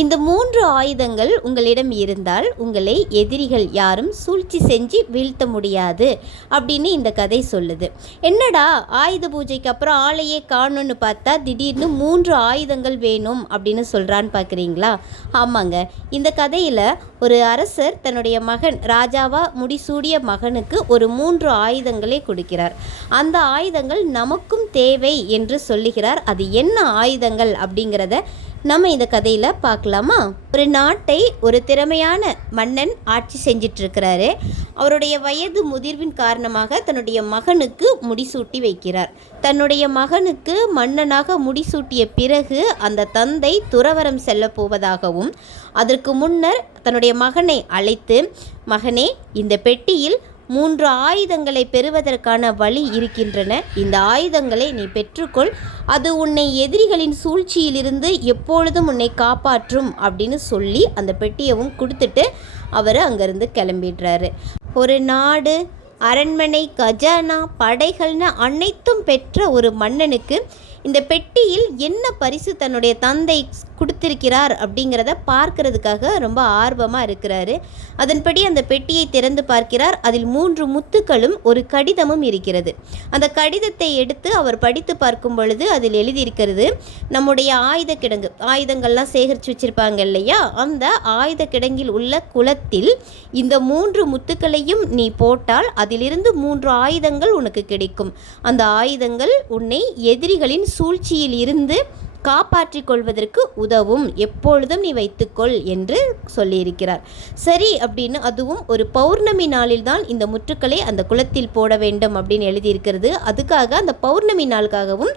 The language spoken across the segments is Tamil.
இந்த 3 ஆயுதங்கள் உங்களிடம் இருந்தால் உங்களை எதிரிகள் யாரும் சூழ்ச்சி செஞ்சு வீழ்த்த முடியாது அப்படின்னு இந்த கதை சொல்லுது. என்னடா ஆயுத பூஜைக்கு அப்புறம் ஆளையே காணும்னு பார்த்தா திடீர்னு 3 ஆயுதங்கள் வேணும் அப்படின்னு சொல்கிறான்னு பார்க்குறீங்களா? ஆமாங்க, இந்த கதையில் ஒரு அரசர் தன்னுடைய மகன் ராஜாவா முடிசூடிய மகனுக்கு ஒரு 3 ஆயுதங்களை கொடுக்கிறார். அந்த ஆயுதங்கள் நமக்கும் தேவை என்று சொல்லுகிறார். அது என்ன ஆயுதங்கள் அப்படிங்கிறத நம்ம இந்த கதையில் பார்க்கலாமா? ஒரு நாட்டை ஒரு திறமையான மன்னன் ஆட்சி செஞ்சிட்ருக்கிறாரு. அவருடைய வயது முதிர்வின் காரணமாக தன்னுடைய மகனுக்கு முடிசூட்டி வைக்கிறார். தன்னுடைய மகனுக்கு மன்னனாக முடிசூட்டிய பிறகு அந்த தந்தை துறவரம் செல்ல போவதாகவும் அதற்கு முன்னர் தன்னுடைய மகனை அழைத்து, மகனே, இந்த பெட்டியில் 3 ஆயுதங்களை பெறுவதற்கான வழி இருக்கின்றன. இந்த ஆயுதங்களை நீ பெற்றுக்கொள். அது உன்னை எதிரிகளின் சூழ்ச்சியிலிருந்து எப்பொழுதும் உன்னை காப்பாற்றும் அப்படின்னு சொல்லி அந்த பெட்டியவும் கொடுத்துட்டு அவர் அங்கேருந்து கிளம்பிடுறாரு. ஒரு நாடு, அரண்மனை, கஜானா, படைகள்னு அனைத்தும் பெற்ற ஒரு மன்னனுக்கு இந்த பெட்டியில் என்ன பரிசு தன்னுடைய தந்தை கொடுத்திருக்கிறார் அப்படிங்கிறத பார்க்கறதுக்காக ரொம்ப ஆர்வமாக இருக்கிறாரு. அதன்படி அந்த பெட்டியை திறந்து பார்க்கிறார். அதில் 3 முத்துக்களும் ஒரு கடிதமும் இருக்கிறது. அந்த கடிதத்தை எடுத்து அவர் படித்து பார்க்கும் பொழுது அதில் எழுதியிருக்கிறது, நம்முடைய ஆயுத கிடங்கு, ஆயுதங்கள்லாம் சேகரித்து வச்சுருப்பாங்க இல்லையா, அந்த ஆயுத கிடங்கில் உள்ள குளத்தில் இந்த 3 முத்துக்களையும் நீ போட்டால் அதிலிருந்து 3 ஆயுதங்கள் உனக்கு கிடைக்கும். அந்த ஆயுதங்கள் உன்னை எதிரிகளின் சூழ்ச்சியில் இருந்து காப்பாற்றிக் கொள்வதற்கு உதவும், எப்பொழுதும் நீ வைத்துக்கொள் என்று சொல்லியிருக்கிறார். சரி அப்படின்னு, அதுவும் ஒரு பௌர்ணமி நாளில் தான் இந்த முற்றுக்களை அந்த குளத்தில் போட வேண்டும் அப்படின்னு எழுதியிருக்கிறது. அதுக்காக அந்த பௌர்ணமி நாளுக்காகவும்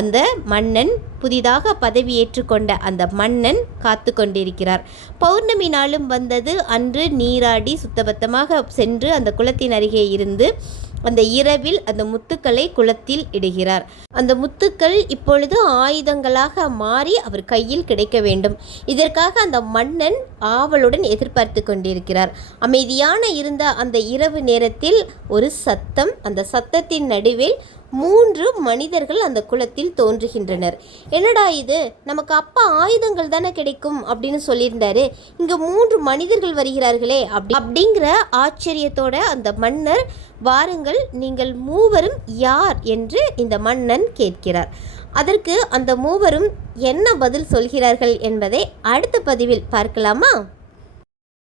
அந்த மன்னன், புதிதாக பதவியேற்றுக்கொண்ட அந்த மன்னன் காத்து கொண்டிருக்கிறார். பௌர்ணமி நாளும் வந்தது. அன்று நீராடி சுத்தபத்தமாக சென்று அந்த குளத்தின் அருகே இருந்து அந்த இரவில் அந்த முத்துக்களை குளத்தில் இடுகிறார். அந்த முத்துக்கள் இப்பொழுது ஆயுதங்களாக மாறி அவர் கையில் கிடைக்க வேண்டும். இதற்காக அந்த மன்னன் ஆவலுடன் எதிர்பார்த்து கொண்டிருக்கிறார். அமைதியான இருந்த அந்த இரவு நேரத்தில் ஒரு சத்தம். அந்த சத்தத்தின் நடுவில் 3 மனிதர்கள் அந்த குளத்தில் தோன்றுகின்றனர். என்னடா இது, நமக்கு அப்பா ஆயுதங்கள் தானே கிடைக்கும் அப்படின்னு சொல்லியிருந்தாரு, இங்கே 3 மனிதர்கள் வருகிறார்களே அப்படிங்கிற ஆச்சரியத்தோட அந்த மன்னர், வாருங்கள், நீங்கள் மூவரும் யார் என்று இந்த மன்னன் கேட்கிறார். அதற்கு அந்த மூவரும் என்ன பதில் சொல்கிறார்கள் என்பதை அடுத்த பதிவில் பார்க்கலாமா?